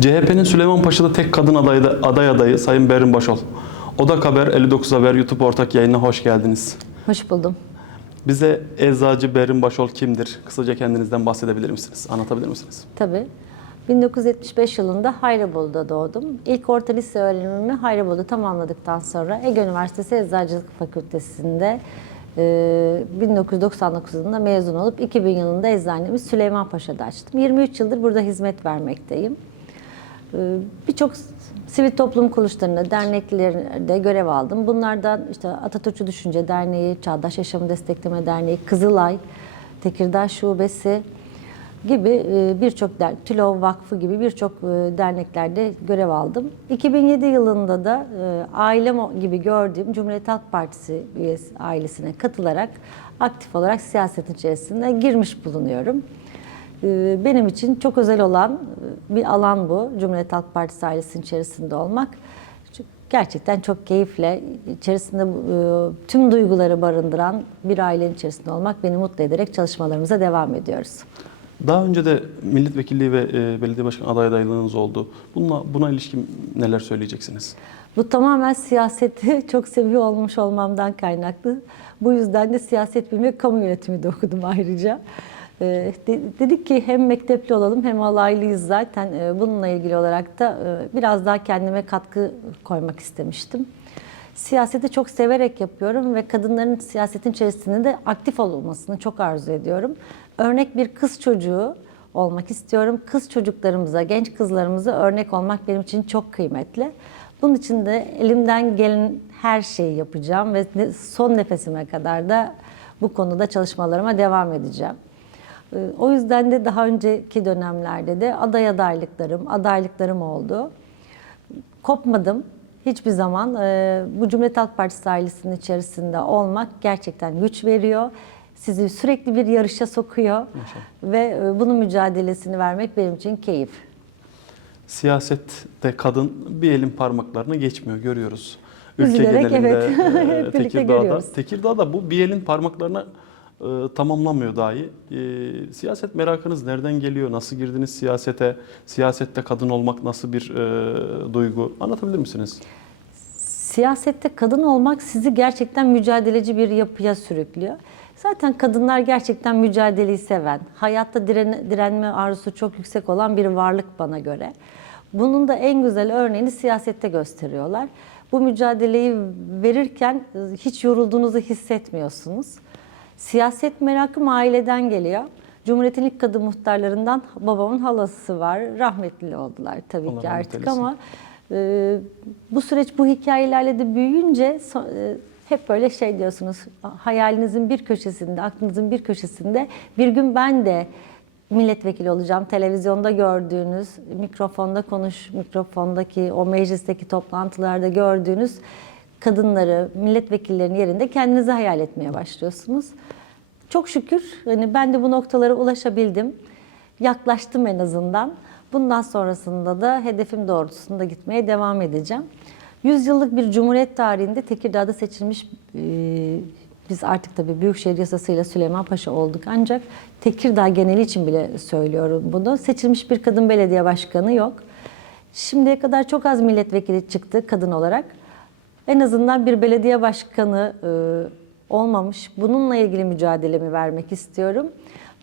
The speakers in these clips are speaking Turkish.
CHP'nin Süleymanpaşa'da tek kadın adayı, da- aday adayı Sayın Berin Başol. Odak Haber 59 Haber YouTube ortak yayınına hoş geldiniz. Hoş buldum. Bize eczacı Berin Başol kimdir? Kısaca kendinizden bahsedebilir misiniz? Anlatabilir misiniz? Tabii. 1975 yılında Hayrabolu'da doğdum. İlk orta lise öğrenimimi Hayrabolu'da tamamladıktan sonra Ege Üniversitesi Eczacılık Fakültesi'nde e, 1999 yılında mezun olup 2000 yılında eczanemi Süleymanpaşa'da açtım. 23 yıldır burada hizmet vermekteyim. E, Birçok sivil toplum kuruluşlarında, derneklerinde görev aldım. Bunlardan işte Atatürkçü Düşünce Derneği, Çağdaş Yaşamı Destekleme Derneği, Kızılay, Tekirdağ Şubesi, gibi e, birçok der, TÜLO Vakfı gibi birçok e, derneklerde görev aldım. 2007 yılında da e, ailem gibi gördüğüm Cumhuriyet Halk Partisi üyesi ailesine katılarak aktif olarak siyasetin içerisine girmiş bulunuyorum. E, Benim için çok özel olan e, bir alan bu. Cumhuriyet Halk Partisi ailesinin içerisinde olmak. Gerçekten çok keyifle, içerisinde e, tüm duyguları barındıran bir ailenin içerisinde olmak beni mutlu ederek çalışmalarımıza devam ediyoruz. Daha önce de milletvekilliği ve e, belediye başkan aday adaylığınız oldu. Bununla, buna ilişkin neler söyleyeceksiniz? Bu tamamen siyaseti çok seviyor olmuş olmamdan kaynaklı. Bu yüzden de siyaset bilimi kamu yönetimi de okudum ayrıca. Ee, de- dedik ki hem mektepli olalım hem alaylıyız zaten. Ee, bununla ilgili olarak da e, biraz daha kendime katkı koymak istemiştim. Siyaseti çok severek yapıyorum ve kadınların siyasetin içerisinde de aktif olmasını çok arzu ediyorum. Örnek bir kız çocuğu olmak istiyorum. Kız çocuklarımıza, genç kızlarımıza örnek olmak benim için çok kıymetli. Bunun için de elimden gelen her şeyi yapacağım ve son nefesime kadar da bu konuda çalışmalarıma devam edeceğim. Ee, O yüzden de daha önceki dönemlerde de aday adaylıklarım, adaylıklarım oldu kopmadım. Hiçbir zaman e, bu Cumhuriyet Halk Partisi ailesinin içerisinde olmak gerçekten güç veriyor. Sizi sürekli bir yarışa sokuyor ve e, bunun mücadelesini vermek benim için keyif. Siyasette kadın bir elin parmaklarına geçmiyor görüyoruz. Üzülerek genelinde, evet. e, Tekirdağ'da. Tekirdağ'da bu bir elin parmaklarına e, tamamlamıyor dahi. E, siyaset merakınız nereden geliyor? Nasıl girdiniz siyasete? Siyasette kadın olmak nasıl bir e, duygu? Anlatabilir misiniz? Siyasette kadın olmak sizi gerçekten mücadeleci bir yapıya sürüklüyor. Zaten kadınlar gerçekten mücadeleyi seven, hayatta diren, direnme arzusu çok yüksek olan bir varlık bana göre. Bunun da en güzel örneğini siyasette gösteriyorlar. Bu mücadeleyi verirken e, hiç yorulduğunuzu hissetmiyorsunuz. Siyaset merakım aileden geliyor. Cumhuriyet'in ilk kadın muhtarlarından babamın halası var. Rahmetli oldular tabii Allah ki artık ama ee, bu süreç bu hikayelerle de büyüyünce so- e, hep böyle şey diyorsunuz. Hayalinizin bir köşesinde, aklınızın bir köşesinde bir gün ben de milletvekili olacağım. Televizyonda gördüğünüz, mikrofonda konuş, mikrofondaki, o meclisteki toplantılarda gördüğünüz kadınları, milletvekillerinin yerinde kendinizi hayal etmeye başlıyorsunuz. Çok şükür hani ben de bu noktalara ulaşabildim. Yaklaştım en azından. Bundan sonrasında da hedefim doğrultusunda gitmeye devam edeceğim. Yüzyıllık bir cumhuriyet tarihinde Tekirdağ'da seçilmiş e, biz artık tabii Büyükşehir Yasası'yla Süleyman Paşa olduk ancak Tekirdağ geneli için bile söylüyorum bunu. Seçilmiş bir kadın belediye başkanı yok. Şimdiye kadar çok az milletvekili çıktı kadın olarak. En azından bir belediye başkanı e, olmamış. Bununla ilgili mücadelemi vermek istiyorum.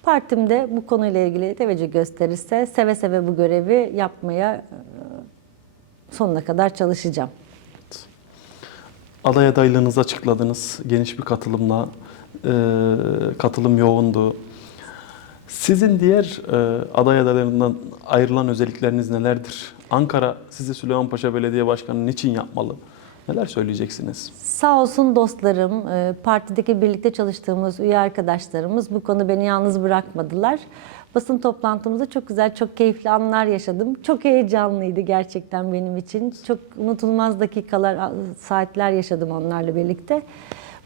Partim de bu konuyla ilgili teveccüh gösterirse seve seve bu görevi yapmaya e, sonuna kadar çalışacağım. Aday adaylığınızı açıkladınız. Geniş bir katılımla e, katılım yoğundu. Sizin diğer e, aday adaylarından ayrılan özellikleriniz nelerdir? Ankara sizi Süleymanpaşa Belediye Başkanı niçin yapmalı? Neler söyleyeceksiniz? Sağ olsun dostlarım, e, partideki birlikte çalıştığımız üye arkadaşlarımız bu konu beni yalnız bırakmadılar. Basın toplantımızda çok güzel, çok keyifli anlar yaşadım. Çok heyecanlıydı gerçekten benim için. Çok unutulmaz dakikalar, saatler yaşadım onlarla birlikte.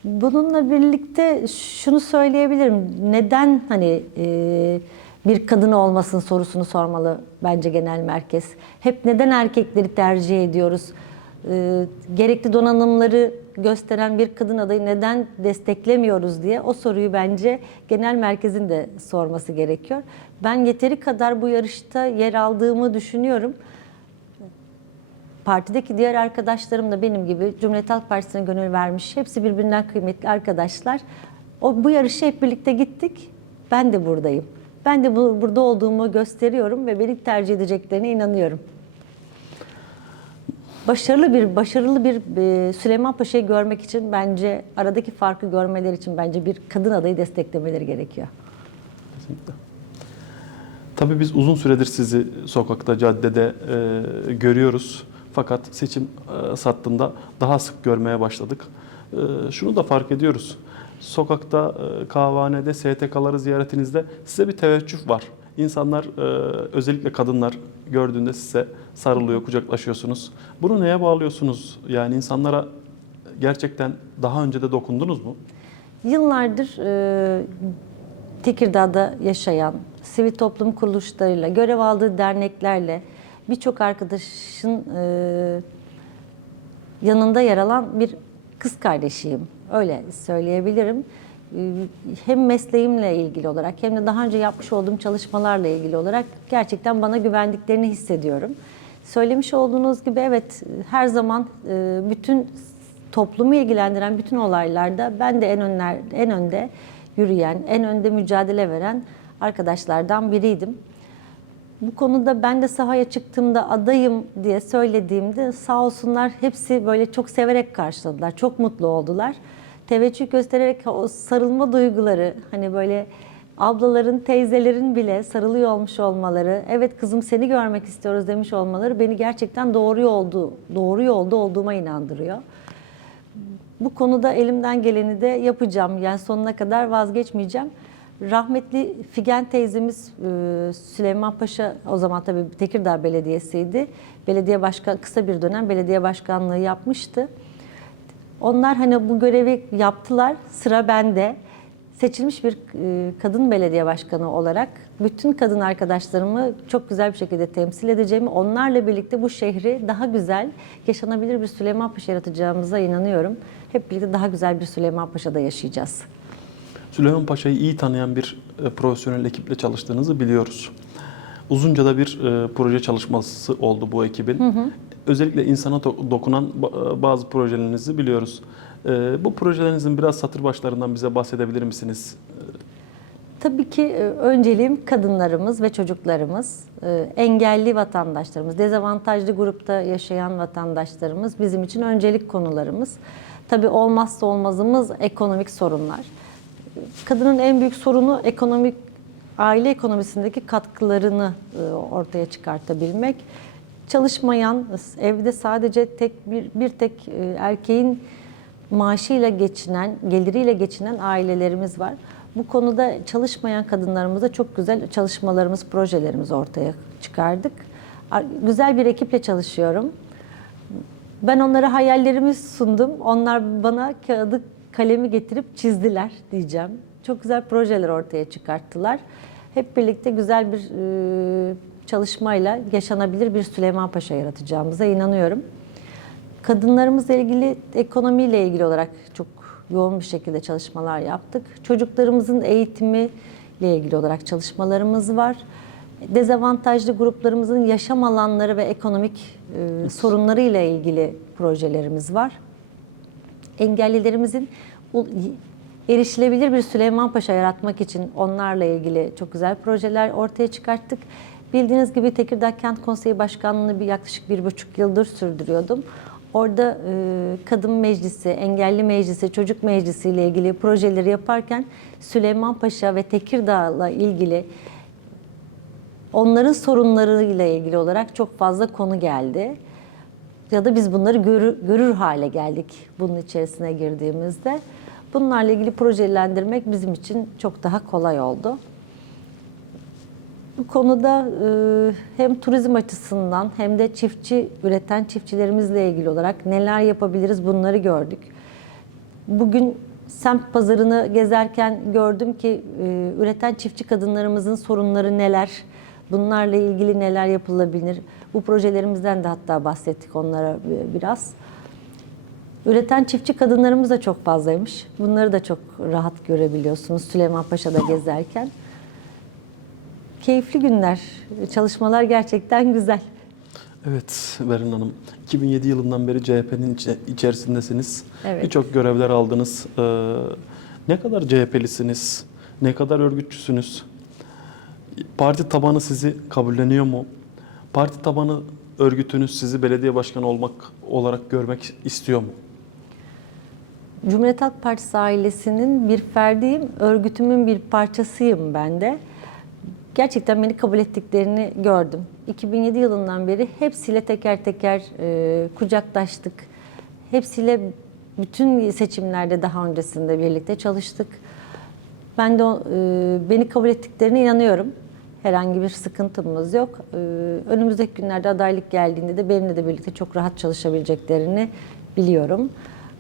Bununla birlikte şunu söyleyebilirim. Neden hani e, bir kadın olmasın sorusunu sormalı bence genel merkez. Hep neden erkekleri tercih ediyoruz? E, gerekli donanımları gösteren bir kadın adayı neden desteklemiyoruz diye o soruyu bence genel merkezin de sorması gerekiyor. Ben yeteri kadar bu yarışta yer aldığımı düşünüyorum. Partideki diğer arkadaşlarım da benim gibi Cumhuriyet Halk Partisi'ne gönül vermiş. Hepsi birbirinden kıymetli arkadaşlar. O bu yarışa hep birlikte gittik. Ben de buradayım. Ben de bu, burada olduğumu gösteriyorum ve beni tercih edeceklerine inanıyorum. Başarılı bir başarılı bir e, Süleyman Paşa'yı görmek için bence aradaki farkı görmeleri için bence bir kadın adayı desteklemeleri gerekiyor. Kesinlikle. Tabii biz uzun süredir sizi sokakta, caddede e, görüyoruz. Fakat seçim e, sattığında daha sık görmeye başladık. E, şunu da fark ediyoruz. Sokakta, e, kahvehanede, STK'ları ziyaretinizde size bir teveccüh var. İnsanlar, e, özellikle kadınlar gördüğünde size sarılıyor, kucaklaşıyorsunuz. Bunu neye bağlıyorsunuz? Yani insanlara gerçekten daha önce de dokundunuz mu? Yıllardır e, Tekirdağ'da yaşayan sivil toplum kuruluşlarıyla, görev aldığı derneklerle birçok arkadaşın e, yanında yer alan bir kız kardeşiyim. Öyle söyleyebilirim. Hem mesleğimle ilgili olarak hem de daha önce yapmış olduğum çalışmalarla ilgili olarak gerçekten bana güvendiklerini hissediyorum. Söylemiş olduğunuz gibi evet her zaman e, bütün toplumu ilgilendiren bütün olaylarda ben de en önler en önde yürüyen, en önde mücadele veren arkadaşlardan biriydim. Bu konuda ben de sahaya çıktığımda adayım diye söylediğimde sağ olsunlar hepsi böyle çok severek karşıladılar. Çok mutlu oldular. Teveccüh göstererek o sarılma duyguları hani böyle ablaların, teyzelerin bile sarılıyor olmuş olmaları, evet kızım seni görmek istiyoruz demiş olmaları beni gerçekten doğru yolda, doğru yolda olduğuma inandırıyor. Bu konuda elimden geleni de yapacağım. Yani sonuna kadar vazgeçmeyeceğim. Rahmetli Figen teyzemiz e, Süleyman Paşa o zaman tabii Tekirdağ Belediyesi'ydi. Belediye başkan kısa bir dönem belediye başkanlığı yapmıştı. Onlar hani bu görevi yaptılar. Sıra bende. Seçilmiş bir e, kadın belediye başkanı olarak bütün kadın arkadaşlarımı çok güzel bir şekilde temsil edeceğimi, onlarla birlikte bu şehri daha güzel, yaşanabilir bir Süleymanpaşa yaratacağımıza inanıyorum. Hep birlikte daha güzel bir Süleymanpaşa'da yaşayacağız. Süleyman Paşa'yı iyi tanıyan bir e, profesyonel ekiple çalıştığınızı biliyoruz. Uzunca da bir e, proje çalışması oldu bu ekibin. Özellikle insana do- dokunan e, bazı projelerinizi biliyoruz. E, bu projelerinizin biraz satır başlarından bize bahsedebilir misiniz? Tabii ki e, önceliğim kadınlarımız ve çocuklarımız, engelli vatandaşlarımız, dezavantajlı grupta yaşayan vatandaşlarımız bizim için öncelik konularımız. Tabii olmazsa olmazımız ekonomik sorunlar. Kadının en büyük sorunu ekonomik aile ekonomisindeki katkılarını ortaya çıkartabilmek. Çalışmayan, evde sadece tek bir, bir tek e, erkeğin maaşıyla geçinen, geliriyle geçinen ailelerimiz var. Bu konuda çalışmayan kadınlarımıza çok güzel çalışmalarımız, projelerimiz ortaya çıkardık. Ar- Güzel bir ekiple çalışıyorum. Ben onlara hayallerimi sundum. Onlar bana kağıdı kalemi getirip çizdiler diyeceğim. Çok güzel projeler ortaya çıkarttılar. Hep birlikte güzel bir e, çalışmayla yaşanabilir bir Süleyman Paşa yaratacağımıza inanıyorum. Kadınlarımızla ilgili, ekonomiyle ilgili olarak çok yoğun bir şekilde çalışmalar yaptık. Çocuklarımızın eğitimi ile ilgili olarak çalışmalarımız var. Dezavantajlı gruplarımızın yaşam alanları ve ekonomik e, sorunları ile ilgili projelerimiz var. Engellilerimizin erişilebilir bir Süleyman Paşa yaratmak için onlarla ilgili çok güzel projeler ortaya çıkarttık. Bildiğiniz gibi Tekirdağ Kent Konseyi Başkanlığı'nı bir yaklaşık bir buçuk yıldır sürdürüyordum. Orada e, kadın meclisi, engelli meclisi, çocuk meclisi ile ilgili projeleri yaparken Süleyman Paşa ve Tekirdağ'la ilgili onların sorunlarıyla ilgili olarak çok fazla konu geldi. Ya da biz bunları görür, görür hale geldik bunun içerisine girdiğimizde. Bunlarla ilgili projelendirmek bizim için çok daha kolay oldu. Bu konuda e, hem turizm açısından hem de çiftçi üreten çiftçilerimizle ilgili olarak neler yapabiliriz bunları gördük. Bugün semt pazarını gezerken gördüm ki e, üreten çiftçi kadınlarımızın sorunları neler. Bunlarla ilgili neler yapılabilir? Bu projelerimizden de hatta bahsettik onlara bi- biraz. Üreten çiftçi kadınlarımız da çok fazlaymış. Bunları da çok rahat görebiliyorsunuz Süleymanpaşa'da gezerken. Keyifli günler, çalışmalar gerçekten güzel. Evet Berin Hanım, 2007 yılından beri CHP'nin içe- içerisindesiniz. Evet. Birçok görevler aldınız. Ee, ne kadar CHP'lisiniz? Ne kadar örgütçüsünüz? Parti tabanı sizi kabulleniyor mu? Parti tabanı örgütünüz sizi belediye başkanı olmak olarak görmek istiyor mu? Cumhuriyet Halk Partisi ailesinin bir ferdiyim, örgütümün bir parçasıyım ben de. Gerçekten beni kabul ettiklerini gördüm. 2007 yılından beri hepsiyle teker teker e, kucaklaştık. Hepsiyle bütün seçimlerde daha öncesinde birlikte çalıştık. Ben de e, beni kabul ettiklerine inanıyorum. Herhangi bir sıkıntımız yok. E, önümüzdeki günlerde adaylık geldiğinde de benimle de birlikte çok rahat çalışabileceklerini biliyorum.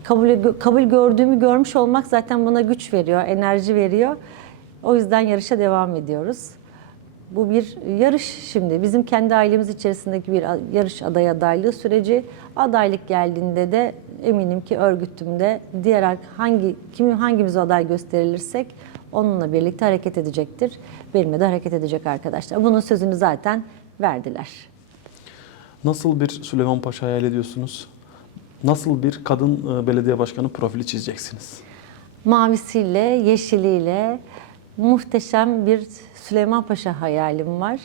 Kabul, kabul gördüğümü görmüş olmak zaten bana güç veriyor, enerji veriyor. O yüzden yarışa devam ediyoruz. Bu bir yarış şimdi. Bizim kendi ailemiz içerisindeki bir yarış aday adaylığı süreci. Adaylık geldiğinde de eminim ki örgütümde diğer hangi kimi hangimiz aday gösterilirsek onunla birlikte hareket edecektir. Benimle de hareket edecek arkadaşlar. Bunun sözünü zaten verdiler. Nasıl bir Süleyman Paşa hayal ediyorsunuz? Nasıl bir kadın e, belediye başkanı profili çizeceksiniz? Mavisiyle, yeşiliyle muhteşem bir Süleyman Paşa hayalim var.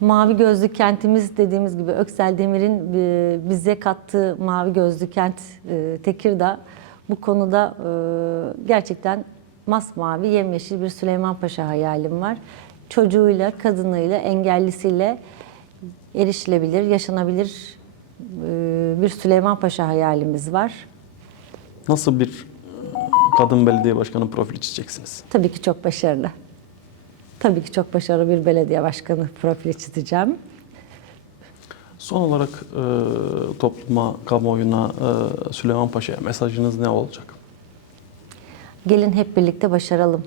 Mavi gözlü kentimiz dediğimiz gibi Öksel Demir'in e, bize kattığı mavi gözlü kent e, Tekirdağ bu konuda e, gerçekten masmavi yemyeşil bir Süleyman Paşa hayalim var. Çocuğuyla, kadınıyla, engellisiyle erişilebilir, yaşanabilir bir Süleyman Paşa hayalimiz var. Nasıl bir kadın belediye başkanı profili çizeceksiniz? Tabii ki çok başarılı. Tabii ki çok başarılı bir belediye başkanı profili çizeceğim. Son olarak e, topluma, kamuoyuna, e, Süleyman Paşa'ya mesajınız ne olacak? Gelin hep birlikte başaralım.